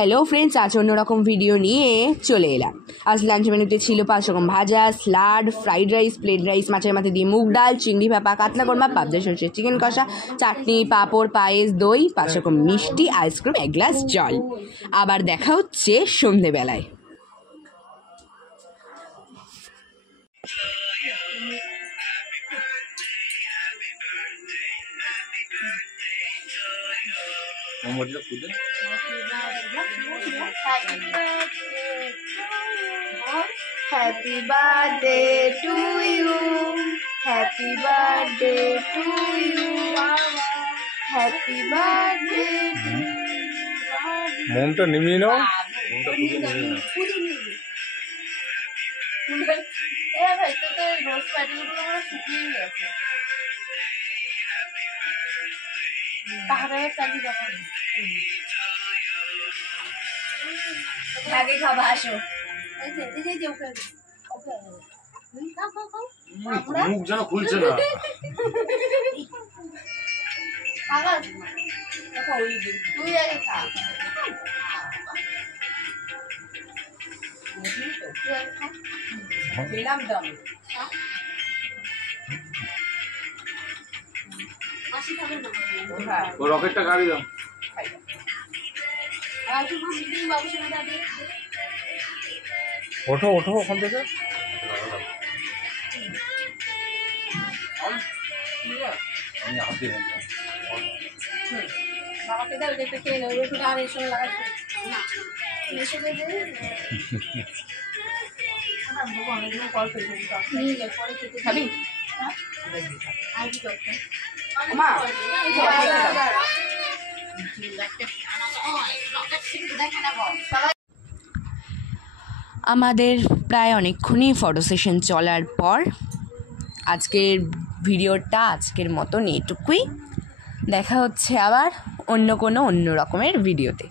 Hello friends, আজ অন্যরকম video নিয়ে চলে এলাম। আজ লাঞ্চ মেনুতে ছিল 5 রকম ভাজা, salad, fried rice, plain rice, মাছের মাথা দিয়ে মুগ ডাল, চিংড়ি ভাপা, কাতলা কোরমা, পাবদা সরষের চিকেন কষা, চাটনি, পাঁপড়, পায়েস, দই, 5 রকম মিষ্টি, আইসক্রিম, 1 গ্লাস জল। আবার দেখা হচ্ছে সন্ধেবেলায়। Happy birthday to you. Happy birthday to you. Happy birthday to you. মোমটা নিমিয়ে নাও। ভাই তো রোজ প্যাটেলগুলো আমরা শুকিয়ে গেছে। তাহলে চালিয়ে যাবো আগে খাবা আসো। মুখ যেন খুলছে না। তুই আগে খা। রকেটটা গাড়ি দাও। ওঠো ওঠো ওখান থেকে। বাবাকে দাও, এটা খেয়ে নেবো। একটু আর এর সঙ্গে লাগাচ্ছি না, এর সঙ্গে অনেকদিন পর নিয়ে যাই, পরে খেতে খাবি। আর কি করতে আমাদের প্রায় অনেকক্ষণই ফটো সেশন চলার পর আজকের ভিডিওটা আজকের মতন এটুকুই। দেখা হচ্ছে আবার অন্য রকমের ভিডিওতে।